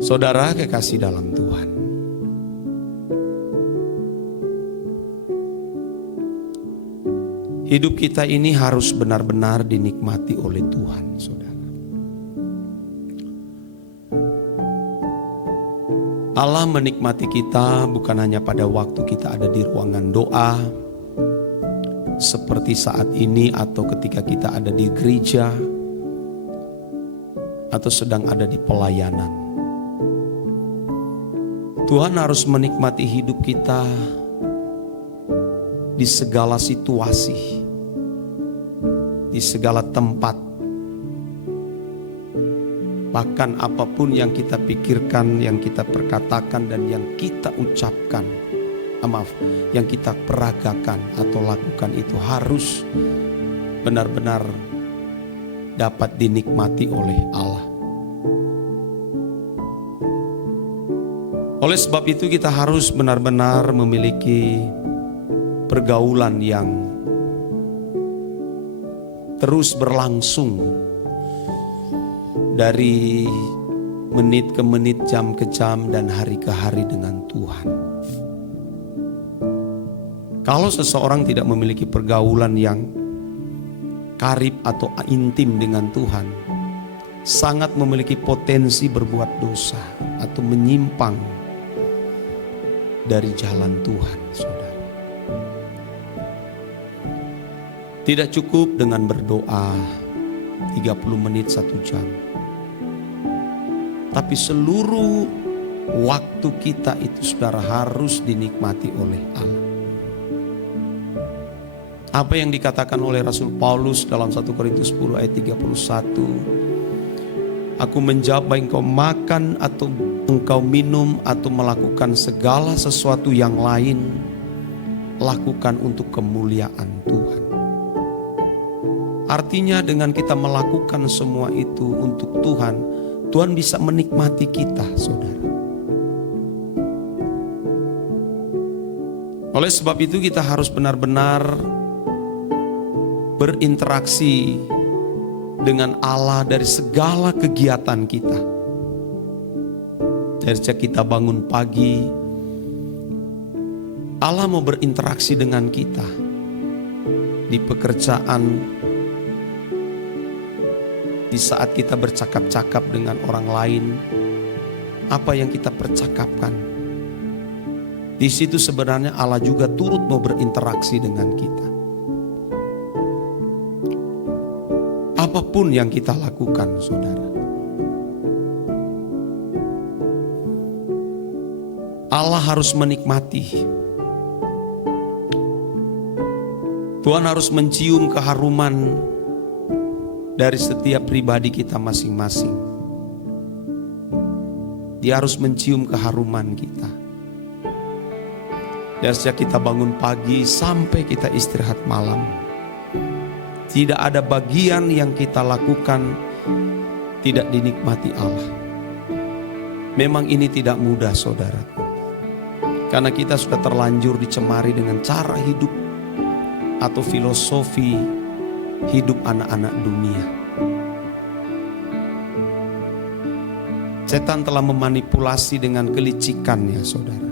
Saudara kekasih dalam Tuhan, hidup kita ini harus benar-benar dinikmati oleh Tuhan, saudara. Allah menikmati kita bukan hanya pada waktu kita ada di ruangan doa, seperti saat ini atau ketika kita ada di gereja, atau sedang ada di pelayanan. Tuhan harus menikmati hidup kita di segala situasi, di segala tempat. Bahkan apapun yang kita pikirkan, yang kita perkatakan, dan yang kita ucapkan, yang kita peragakan atau lakukan itu harus benar-benar dapat dinikmati oleh Allah. Oleh sebab itu kita harus benar-benar memiliki pergaulan yang terus berlangsung dari menit ke menit, jam ke jam, dan hari ke hari dengan Tuhan. Kalau seseorang tidak memiliki pergaulan yang karib atau intim dengan Tuhan, sangat memiliki potensi berbuat dosa atau menyimpang dari jalan Tuhan, saudara. Tidak cukup dengan berdoa 30 menit 1 jam, tapi seluruh waktu kita itu, saudara, harus dinikmati oleh Allah. Apa yang dikatakan oleh Rasul Paulus dalam 1 Korintus 10 ayat 31, aku menjawab, baik engkau makan atau engkau minum atau melakukan segala sesuatu yang lain, lakukan untuk kemuliaan Tuhan. Artinya dengan kita melakukan semua itu untuk Tuhan, Tuhan bisa menikmati kita, saudara. Oleh sebab itu kita harus benar-benar berinteraksi dengan Allah dari segala kegiatan kita. Dari sejak kita bangun pagi, Allah mau berinteraksi dengan kita. Di pekerjaan, di saat kita bercakap-cakap dengan orang lain, apa yang kita percakapkan, di situ sebenarnya Allah juga turut mau berinteraksi dengan kita. Apapun yang kita lakukan, saudara, Allah harus menikmati. Tuhan harus mencium keharuman dari setiap pribadi kita masing-masing. Dia harus mencium keharuman kita. Dan sejak kita bangun pagi sampai kita istirahat malam, tidak ada bagian yang kita lakukan tidak dinikmati Allah. Memang ini tidak mudah, saudara. Karena kita sudah terlanjur dicemari dengan cara hidup atau filosofi hidup anak-anak dunia. Setan telah memanipulasi dengan kelicikannya, saudara.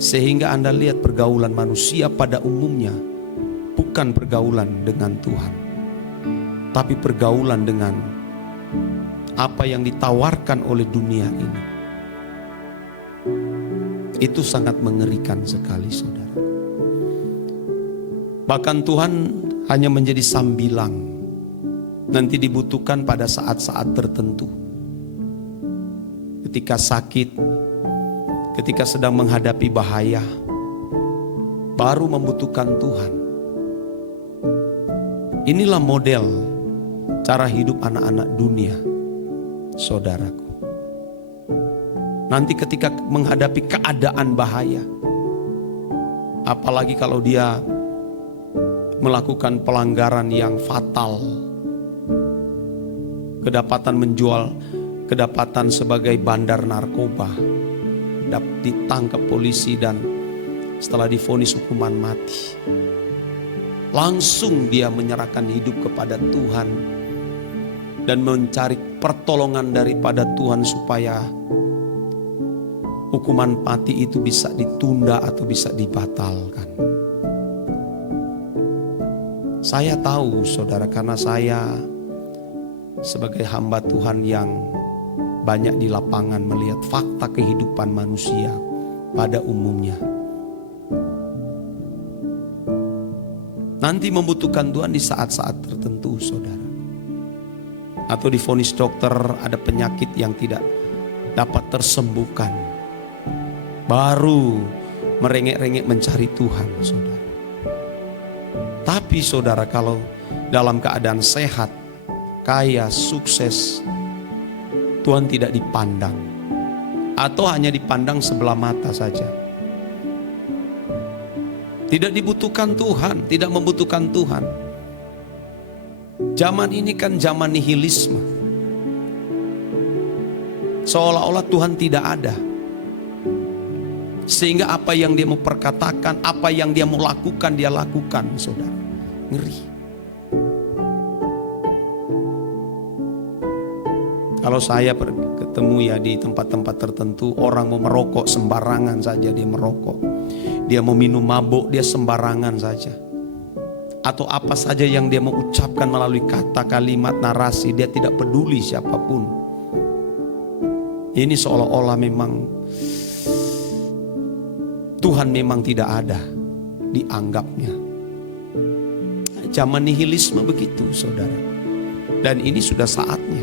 Sehingga Anda lihat pergaulan manusia pada umumnya bukan pergaulan dengan Tuhan, tapi pergaulan dengan apa yang ditawarkan oleh dunia ini. Itu sangat mengerikan sekali, saudara. Bahkan Tuhan hanya menjadi sambilang, nanti dibutuhkan pada saat-saat tertentu. Ketika sakit, ketika sedang menghadapi bahaya, baru membutuhkan Tuhan. Inilah model cara hidup anak-anak dunia, saudaraku. Nanti ketika menghadapi keadaan bahaya, apalagi kalau dia melakukan pelanggaran yang fatal, kedapatan sebagai bandar narkoba, ditangkap polisi dan setelah divonis hukuman mati, langsung dia menyerahkan hidup kepada Tuhan dan mencari pertolongan daripada Tuhan supaya hukuman mati itu bisa ditunda atau bisa dibatalkan. Saya tahu saudara, karena saya sebagai hamba Tuhan yang banyak di lapangan melihat fakta kehidupan manusia pada umumnya. Nanti membutuhkan Tuhan di saat-saat tertentu saudara. Atau divonis dokter ada penyakit yang tidak dapat tersembuhkan. Baru merengek-rengek mencari Tuhan saudara. Tapi saudara, kalau dalam keadaan sehat, kaya, sukses, Tuhan tidak dipandang. Atau hanya dipandang sebelah mata saja. Tidak dibutuhkan Tuhan, tidak membutuhkan Tuhan. Zaman ini kan zaman nihilisme. Seolah-olah Tuhan tidak ada. Sehingga apa yang dia mau perkatakan, apa yang dia mau lakukan, dia lakukan saudara. Ngeri. Kalau saya ketemu ya di tempat-tempat tertentu, orang mau merokok sembarangan saja dia merokok. Dia mau minum mabuk, dia sembarangan saja. Atau apa saja yang dia mau ucapkan melalui kata, kalimat, narasi, dia tidak peduli siapapun. Ini seolah-olah memang Tuhan memang tidak ada, dianggapnya. Zaman nihilisme begitu saudara. Dan ini sudah saatnya.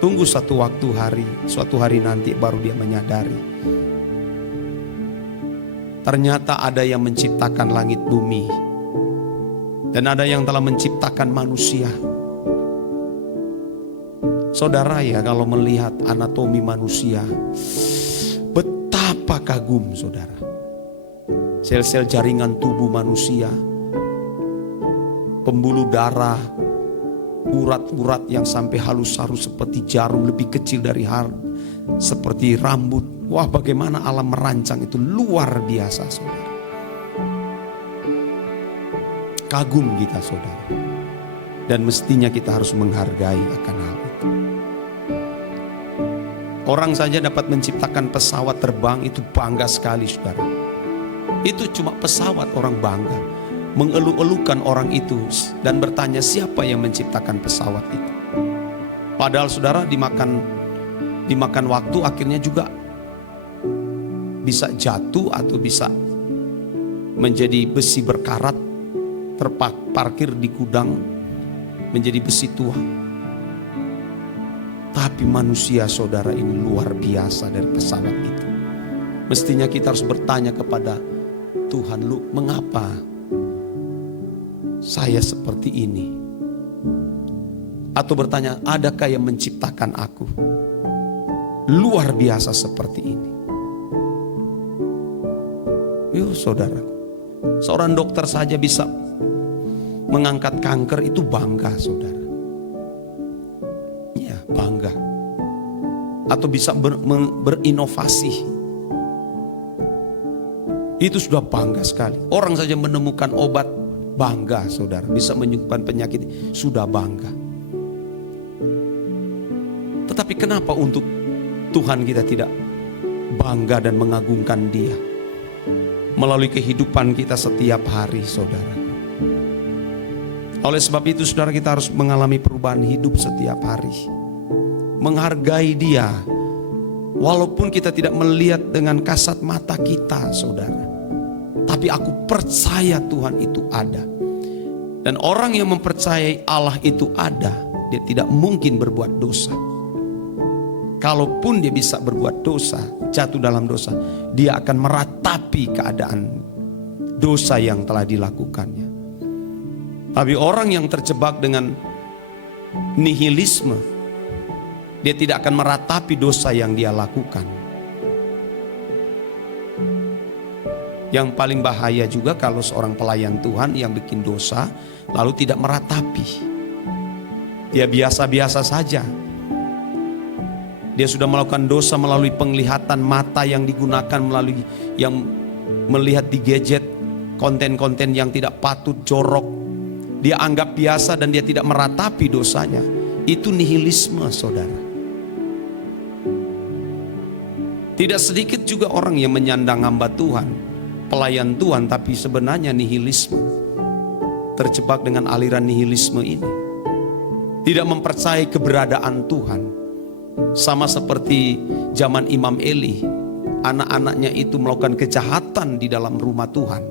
Tunggu suatu hari nanti baru dia menyadari. Ternyata ada yang menciptakan langit bumi. Dan ada yang telah menciptakan manusia. Saudara ya, kalau melihat anatomi manusia, betapa kagum saudara. Sel-sel jaringan tubuh manusia, pembuluh darah, urat-urat yang sampai halus-halus seperti jarum, lebih kecil dari seperti rambut. Wah, bagaimana alam merancang itu luar biasa saudara. Kagum kita saudara. Dan mestinya kita harus menghargai akan hal itu. Orang saja dapat menciptakan pesawat terbang, itu bangga sekali saudara. Itu cuma pesawat orang bangga. Mengeluh-elukan orang itu dan bertanya siapa yang menciptakan pesawat itu. Padahal saudara dimakan waktu akhirnya juga bisa jatuh atau bisa menjadi besi berkarat, terparkir di gudang menjadi besi tua. Tapi manusia saudara ini luar biasa dari pesawat itu. Mestinya kita harus bertanya kepada Tuhan, lu mengapa saya seperti ini? Atau bertanya, adakah yang menciptakan aku luar biasa seperti ini? Yuk saudara, seorang dokter saja bisa mengangkat kanker, itu bangga saudara. Ya bangga. Atau bisa berinovasi, itu sudah bangga sekali. Orang saja menemukan obat, bangga saudara. Bisa menyembuhkan penyakit, sudah bangga. Tetapi kenapa untuk Tuhan kita tidak bangga dan mengagungkan Dia melalui kehidupan kita setiap hari saudara. Oleh sebab itu saudara, kita harus mengalami perubahan hidup setiap hari. Menghargai Dia walaupun kita tidak melihat dengan kasat mata kita saudara. Tapi aku percaya Tuhan itu ada. Dan orang yang mempercayai Allah itu ada, dia tidak mungkin berbuat dosa. Kalaupun dia bisa berbuat dosa, jatuh dalam dosa, dia akan meratapi keadaan dosa yang telah dilakukannya. Tapi orang yang terjebak dengan nihilisme, dia tidak akan meratapi dosa yang dia lakukan. Yang paling bahaya juga kalau seorang pelayan Tuhan yang bikin dosa lalu tidak meratapi. Dia biasa-biasa saja. Dia sudah melakukan dosa melalui penglihatan mata yang digunakan, melalui yang melihat di gadget konten-konten yang tidak patut, jorok. Dia anggap biasa dan dia tidak meratapi dosanya. Itu nihilisme, saudara. Tidak sedikit juga orang yang menyandang hamba Tuhan, pelayan Tuhan, tapi sebenarnya nihilisme. Terjebak dengan aliran nihilisme ini. Tidak mempercayai keberadaan Tuhan. Sama seperti zaman Imam Eli, anak-anaknya itu melakukan kejahatan di dalam rumah Tuhan,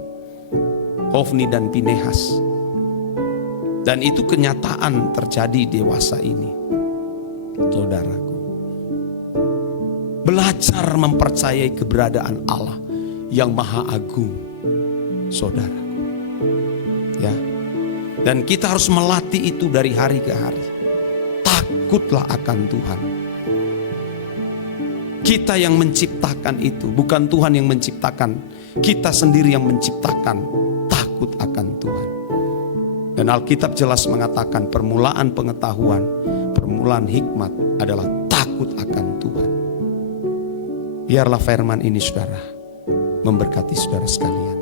Hofni dan Pinehas. Dan itu kenyataan terjadi dewasa ini, saudaraku. Belajar mempercayai keberadaan Allah yang maha agung, saudaraku. Ya. Dan kita harus melatih itu dari hari ke hari. Takutlah akan Tuhan. Kita yang menciptakan itu, bukan Tuhan yang menciptakan. Kita sendiri yang menciptakan. Takut akan Tuhan. Dan Alkitab jelas mengatakan permulaan pengetahuan, permulaan hikmat adalah takut akan Tuhan. Biarlah firman ini, saudara, memberkati saudara sekalian.